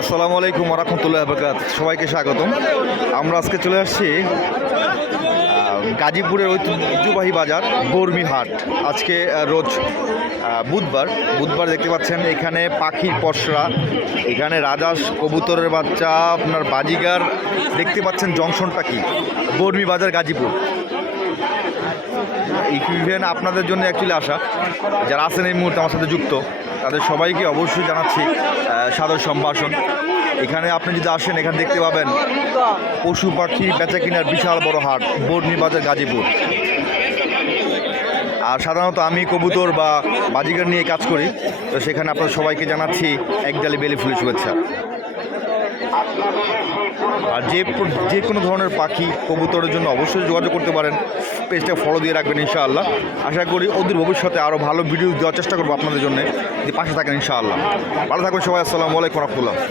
আসসালামু আলাইকুম ওয়া বারাকাতুহু। সবাইকে স্বাগতম। আমরা আজকে চলে আসছি গাজীপুরের ঐতিহ্যবাহী বাজার বর্মি হাট। আজকে রোজ বুধবার দেখতে পাচ্ছেন এখানে পাখির পসরা, এখানে রাজহাঁস, কবুতরের বাচ্চা, আপনার বাজিগার দেখতে পাচ্ছেন। জংশনটা কি বর্মি বাজার গাজীপুর। ইভেন আপনাদের জন্য অ্যাকচুয়ালি আসা যারা আছেন এই মুহূর্তে আমার সাথে যুক্ত, তাদের সবাইকে অবশ্যই জানাচ্ছি সাদর সম্ভাষণ। এখানে আপনি যদি আসেন, এখানে দেখতে পাবেন পশু পাখি বেচা কেনার বিশাল বড় হাট বর্মি বাজার গাজীপুর। আর সাধারণত আমি কবুতর বা বাজিগার নিয়ে কাজ করি, তো সেখানে আপনাদের সবাইকে জানাচ্ছি একডালি বেলি ফুলের শুভেচ্ছা। আর যে কোনো ধরনের পাখি কবুতরের জন্য অবশ্যই যোগাযোগ করতে পারেন। পেজটা ফলো দিয়ে রাখবেন ইনশাআল্লাহ। আশা করি অদূর ভবিষ্যতে আরও ভালো ভিডিও দেওয়ার চেষ্টা করবো আপনাদের জন্য, যদি পাশে থাকেন ইনশাআল্লাহ। ভালো থাকবেন সবাই। আসসালামু আলাইকুম ওয়া রাহমাতুল্লাহ।